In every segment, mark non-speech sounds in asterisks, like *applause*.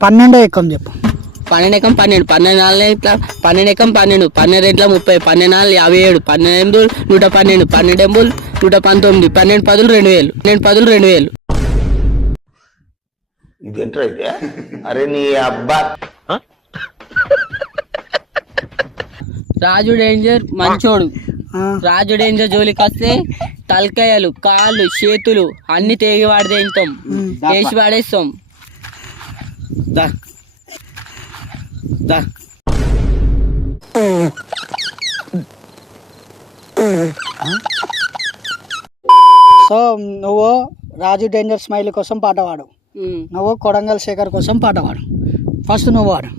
పన్నెండో ఎక్కం చెప్పు. పన్నెండు ఎకం పన్నెండు. పన్నెండు నాలుగు ఇట్లా పన్నెండు ఎకం పన్నెండు. పన్నెండు ఇట్లా ముప్పై. పన్నెండు నాలుగు యాభై ఏడు. పన్నెండు ఎనిమిది నూట పన్నెండు. పన్నెండు ఎంబుల్ నూట పంతొమ్మిది. పన్నెండు పదులు రెండు వేలు. పన్నెండు పదులు రెండు వేలు. అయితే అరే నీ అబ్బా. రాజు డేంజర్ మంచోడు. ఆ, రాజు డేంజర్ జోలికి వస్తే తలకాయలు కాళ్ళు చేతులు అన్ని తేగి వాడదేస్తాం వేసి వాడేస్తాం. దా దా సో నువ్వు రాజు డేంజర్ స్మైల్ కోసం పాట పాడు. నువ్వు కొడంగల్ శేఖర్ కోసం పాట పాడు ఫస్ట్ నువ్వు పాడు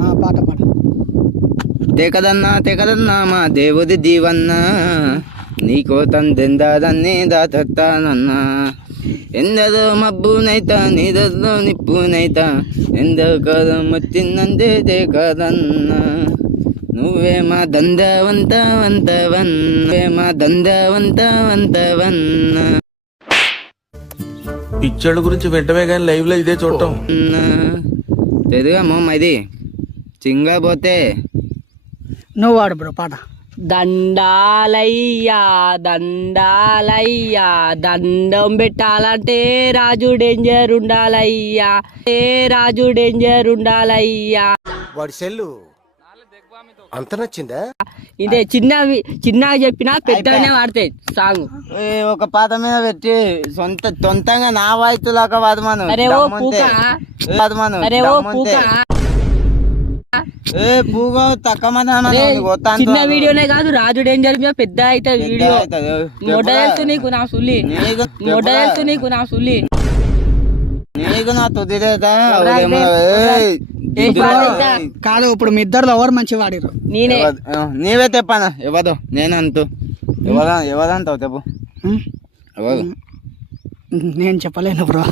ఆ, పాట పాడు. తేకదన్నా తేకదన్నా మా దేవుడి దీవన్న నీకో తందెందాదన్నే దాతత్తానన్నా. ఎందరో మబ్బునైతా నీదలో నిప్పునైతా ఎందరో కాలం వచ్చిందందే తేకదన్నా నువ్వే మా దందవంత వంతవన్ నువ్వే మా దందవంత వంతవన్న పిచ్చోళ్ళ గురించి వెంటనే కానీ లైవ్లో ఇదే చూడటం. తెలుగా మొమ్మ ఇది? చింగా పోతే. నువ్వు పాడు బ్రో పాట దండాలయ్యా దండాలయ్యా దండం పెట్టాలంటే రాజు డేంజర్ ఉండాలయ్యా ఏ రాజు డేంజర్ ఉండాలయ్యా. వాడి సెల్లు అంత నచ్చిందా? ఇదే చిన్న చిన్నగా చెప్పినా పెద్దగానే వాడతాయి సాంగ్. ఏ, ఒక పాత మీద పెట్టి సొంత సొంతంగా నా వాయిస్ లాగా వాదమాను. అరే ఓ దమ్ముంటే. పూక. వాదమాను. అరే ఓ దమ్ముంటే. పూక. చిన్న. వీడియోనే కాదు రాజు డేంజర్ మీద పెద్ద అయితే వీడియో. అవుతుంది. మొడ దెబ్బ- తెలుసు నీకు నా సుల్లి. నీకు మొడ దెబ్బ- తెలుసు. నీకు నా సుల్లి. నీకు నా తుదిరేదా? ఏయ్. కాదు ఇప్పుడు మీ ఇద్దరు ఎవరు మంచి వాడిరు నేనే. నీవే తెప్పానా? ఎవరు? నేనంతు ఎవరా? ఎవరంటావు చెప్పు ఉం? ఎవరు? నేను చెప్పలేను బ్రో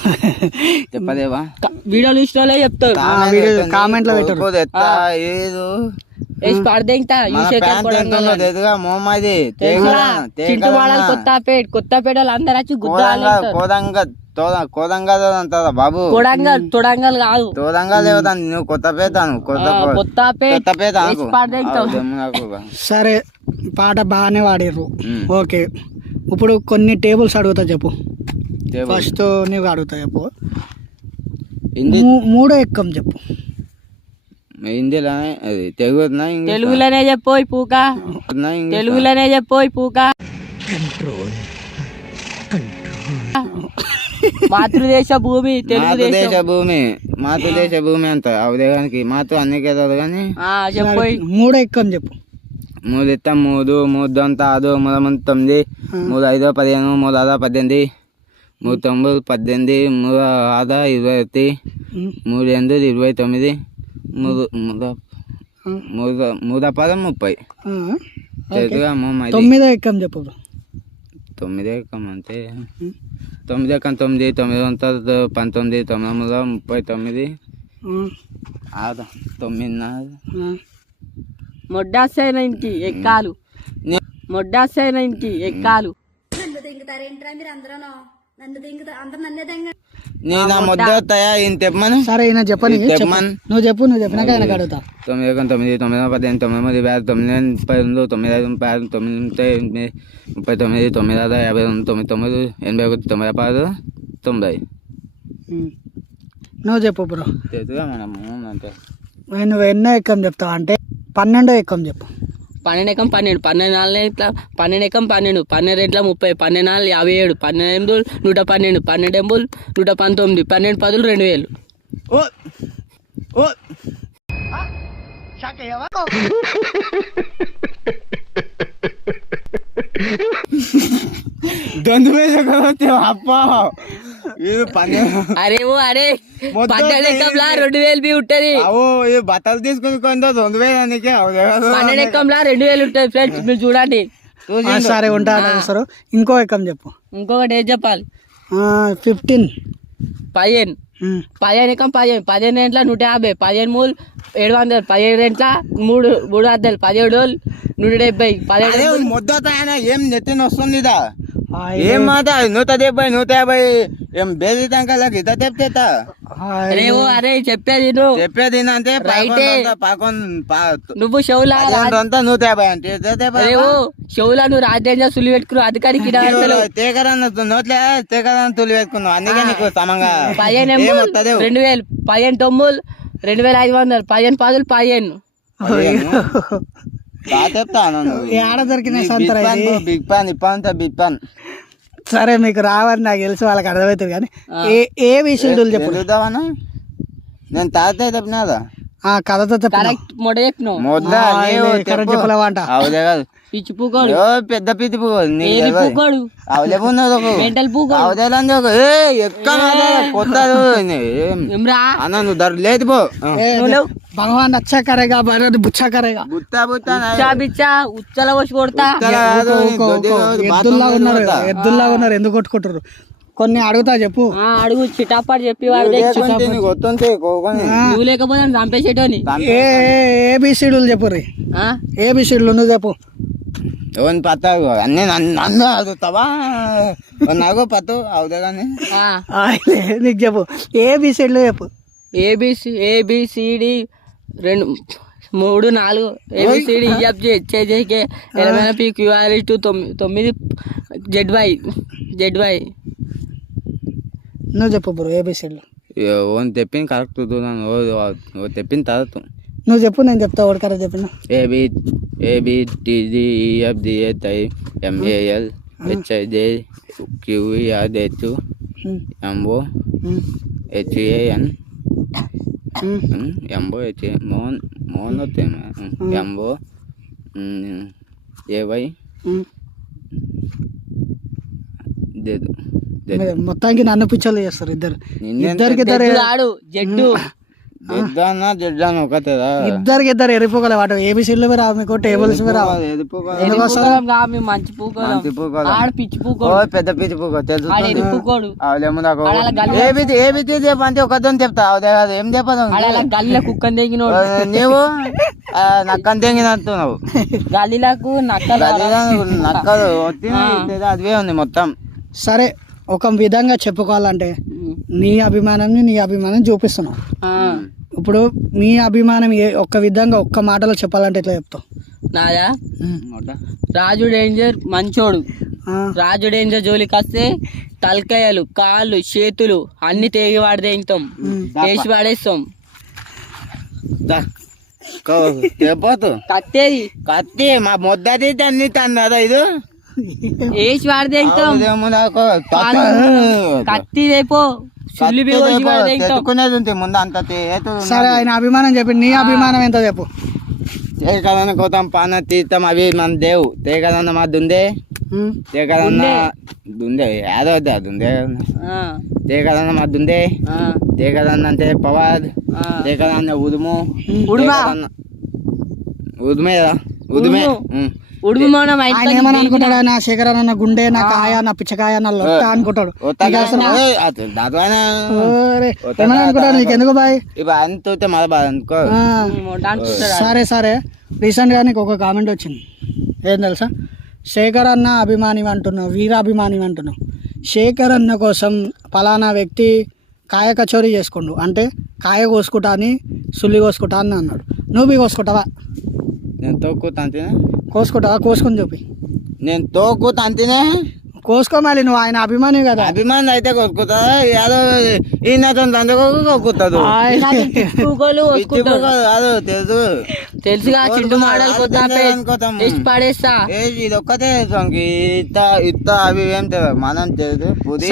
చెప్పదేవా క- వీడియోలు ఇష్టంలో చెప్తారు. కామెంట్లో పెట్టరు. ఏదో. కొత్తపేట కొత్తపేట అందరు వచ్చి కోదంగా బాబు? తొడంగల్ కాదు. లేవుతా నువ్వు కొత్తపేట సరే పాట బాగానే వాడిర్రు ఉం. ఓకే. ఇప్పుడు కొన్ని టేబుల్స్ అడుగుతా చెప్పు. ఫస్ట్ నీవు అడుగుతా చెప్పు. హిందీ మూ- మూడో ఎక్కం చెప్పు. హిందీలో అది తెలుగునా ఇంగ్లీష్ తెలుగులోనే చెప్పోయ్ పూక. తెలుగులోనే చెప్పోయ్ పూక. *laughs* మాతృదేశ భూమి తెలుగుదేశం. మాతృదేశ భూమి మాతృదేశ భూమి అంత అవదేగానికి మాతృ అన్ని కదా కానీ. ఆ చెప్పోయ్ మూడో ఎక్కం చెప్పు. మూడు ఇత్త మూడు మూడు అంత ఆరు మూడు మూడు తొమ్మిది మూడు ఐదో పదిహేను మూడు ఆదా పద్దెనిమిది. మూడు తొమ్మిది పద్దెనిమిది మూడు ఆదా ఇరవై ఒకటి. మూడు ఎనిమిది ఇరవై తొమ్మిది మూడు మూడు. మూడు మూడు పదం ముప్పై. తొమ్మిదో ఎక్కం చెప్పు తొమ్మిది ఎక్కం అంతే తొమ్మిది ఎక్కం తొమ్మిది తొమ్మిది వంత పంతొమ్మిది తొమ్మిది వందల ముప్పై తొమ్మిది ఆదా తొమ్మిదిన్నర. మొడ్డాసైన ఇంటి ఎక్కాలు. మొడ్డాసైన ఇంటి ఎక్కాలు. నీ నా ముద్ద వస్తాయా ఈయన తెప్పమను? సరే ఈయన చెప్పని చెప్పు. తెప్పమను? నువ్వు చెప్పు నువ్వు చెప్పినాక ఆయనకు అడుగుతా. తొమ్మిది ఎకం తొమ్మిది తొమ్మిది పదిహేను తొమ్మిది మంది వేల తొమ్మిది ముప్పై రెండు తొమ్మిది ఐదు ముప్పై ఆరు తొమ్మిది ముప్పై ఎనిమిది ముప్పై తొమ్మిది తొమ్మిది ఆరు యాభై రెండు తొమ్మిది తొమ్మిది ఎనభై ఒకటి తొంభై పది తొంభై. నువ్వు చెప్పు బ్రో. తెలుసుగా మనం అంటే. నువ్వు ఎన్నో ఎక్కం చెప్తావు అంటే పన్నెండో ఎక్కం చెప్పు. పన్నెండు ఎకం పన్నెండు పన్నెండు నాలుగు ఇట్లా పన్నెండు ఎకం పన్నెండు పన్నెండు ఇట్లా ముప్పై పన్నెండు నాలుగు యాభై ఏడు పన్నెండు ఎనిమిది నూట పన్నెండు పన్నెండు ఎంబుల్ నూట పంతొమ్మిది పన్నెండు పదులు రెండు వేలు. ఓ ఓ. దొందు వేసుకోవచ్చు అప్ప ఇది పన్నెండు అరే ఓ అరే పన్నెండు ఎకంలా రెండు వేలు బి ఉంటది. బట్టలు తీసుకుని కొంత దొందు వేదానికి పన్నెండు ఎకంలా రెండు వేలు ఉంటుంది ఫ్రెండ్స్ మీరు చూడండి. సరే ఉంటా సార్ ఇంకో ఎక్కం చెప్పు. ఇంకొకటి ఏం చెప్పాలి? ఫిఫ్టీన్ పదిహేను. పదిహేను ఎకం పదిహేను. పదిహేను ఏంట్ల నూట యాభై. పదిహేను మూడు ఏడు వందలు. పదిహేడు ఏంట్ల మూడు మూడు వందలు. పదిహేడు వేలు నూట డెబ్బై. పదిహేడు ముద్ద ఏం నెత్తిన వస్తుంది ఏం మాట? నూట డెబ్బై నూట యాభై. ఏం తనకాల గీత తెప్తా హాయ్. అరే ఓ అరే చెప్పేది నువ్వు. చెప్పేది అంటే రైటే. నువ్వు షౌలా అంతా నూట యాభై అంటే? అరే ఓ షౌలా నువ్వు రాజేంద్ర సులి పెట్టుకురు అధికారికి తేకరన్న నోట్లే తేకరన్న తొలి పెట్టుకున్నావు. అందుకే నీకు సమంగా వస్తదే? రెండు వేలు పదిహేను తొమ్మిది రెండు వేల ఐదు వందలు పదిహేను పదులు పదిహేను. బాగా చెప్తాను బిగ్ పాన్ ఇప్పంతా బిగ్ పాన్ సరే మీకు రావని నాకు తెలుసు వాళ్ళకి అర్థమవుతుంది కానీ ఏ ఏ విషయాలు చెప్పు. నేను తాత చెప్పినాదా ఆ కథతో కరెక్ట్ మొడ చెప్పినావు. అవుదే కాదు. పిచ్చి పూకోడు పెద్ద పిచ్చి. పూకోడు అవలే ఉన్నది ఒక మెంటల్ పూకోడు అవదేలంది ఒక. ఏ ఎక్క కొత్తది? ఏం. ఏమ్రా? అన్న నువ్వు ధర లేదు పో భగవాన్ అచ్చా కరేగా భగవాన్ బుచ్చా కరేగా బుత్తా బుత్తా నా- బిచ్చా బిచ్చా ఉచ్చల వచ్చి కొడతా ఎద్దుల్లా ఉన్నారు. ఎద్దుల్లా ఉన్నారు ఎందుకు కొట్టుకుంటారు? కొన్ని అడుగుతా చెప్పు. ఆ, అడుగు చిటాపాటు చెప్పి వాడు నువ్వు లేకపోతే చంపేసేటోని. ఏ ఏబిసిడీలు చెప్పు రీ. ఆ? ఏబిసిడీలు నువ్వు చెప్పు. నన్ను నన్ను అడుగుతావా? నాకు పత్తు అవుదే కానీ. ఆ. ఆ, లే, నీకు చెప్పు. ఏబిసిడీలు చెప్పు. ఏబిసి ఏబిసిడి రెండు మూడు నాలుగు ABCD EF HIJK LMN P QR two తొమ్మిది తొమ్మిది జెడ్ వై జెడ్ వై నువ్వు చెప్పు బ్రో ఏబిసిడీలు ఓన్ తెప్పింది కరెక్ట్ ఓ తెప్పిన తర్వాత నువ్వు చెప్పు నేను చెప్తా ఓడికారా చెప్పిన. AB AB TG EF DH I MAL HIJ QR H MO HAN MO H Mohan Mohan వస్తేమో MO AY మొత్తానికి నన్ను పిచ్చోళ్ళు చేస్తారు ఇద్దరు ఇద్దరికి ఇద్దరు జడ్డు ఇద్దరికి ఇద్దరు ఎరిపోగలవు వాటి ఏబిసిడీలు రావు మీకు టేబుల్స్ రావు. ఎందుకు వస్తారు? పూకోలం కా మీ మంచి పూకోలం మంచి పూకోలం. ఆడ పిచ్చి పూకోడు పెద్ద పిచ్చి పూక తెలుసు చెప్పంటే ఒకతో చెప్తా. అదే కాదు ఏం చెప్పదు గల్లీలో కుక్కని తెగినోడు. నీవు? ఆ, నక్కని తెంగినట్టున్నావు. గల్లీలకు గదిలో నక్కదు అదివే ఉంది మొత్తం. సరే ఒక విధంగా చెప్పుకోవాలంటే నీ అభిమానాన్ని నీ అభిమానం చూపిస్తున్నావు ఇప్పుడు నీ అభిమానం ఏ ఒక్క విధంగా ఒక్క మాటలో చెప్పాలంటే ఎట్లా చెప్తావు? నాదా రాజు డేంజర్ మంచోడు. ఆ, రాజు డేంజర్ జోలికి వస్తే తలకాయలు కాళ్ళు చేతులు అన్ని తేగి వాడదేంగుతాం వేసి వాడేస్తాం. కత్తేది కత్తి మా ముద్దది తన్ని తన్నదా ఇది? వేసి నాకు కత్తి. రేపో ముందు అంత సరే ఆయన అభిమానం చెప్పి నీ అభిమానం ఎంత చెప్పు? తేకదన్న కోతాం పాన తీర్థం అవి మన దేవు. తేకదన్న మా దుందే. తేకదన్న దుందే. యాదో దుందే. ఆ, తేకదన్న మా దుందే. ఆ, తేకదన్న అంటే పవాద్ ఆ. తేకదన్న ఉదుము. ఉదుమేదా ఉదుమే ఉడుము. ఉం. ఉడుము మౌనం ఆయన ఏమని అనుకుంటాడు నా శేఖర్ అన్న నా గుండె నా కాయ నా పిచ్చకాయ నా లొట్ట అనుకుంటాడు. ఏమని అనుకుంటాడు నీకు ఎందుకు బాయ్? అంత మళ్ళీ బాధ అనుకో సరే సరే. రీసెంట్గా నీకు ఒక కామెంట్ వచ్చింది. ఏం తెలుసా? శేఖర్ అన్న అభిమాని అంటున్నావు వీర అభిమాని అంటున్నావు. శేఖర్ అన్న కోసం ఫలానా వ్యక్తి కాయ కచోరీ చేసుకుండు. అంటే కాయ కోసుకుంటా అని సుల్లి కోసుకుంటా అని అన్నాడు. నువ్వు కోసుకుంటావా? నేను తోకు తంతినే కోసుకుంటావా కోసుకుని చూపి నేను తోకు తంతినే కోసుకో మళ్ళీ నువ్వు ఆయన అభిమాని కదా. అభిమానులు అయితే కొట్టుకుతా ఏదో ఈయన తంత కొట్టుకుంటాడు పూకోలు పిచ్చి పువ్వు కాదు తెలుసు. తెలుసుగా చింటు మాడల్ కొత్త అనుకోతాం వేసి పాడేస్తా. ఇది ఒక్కటే సాంగ్. ఇత్త ఇత్త అవి ఏం తెలియదు మనం తెలుసు పుది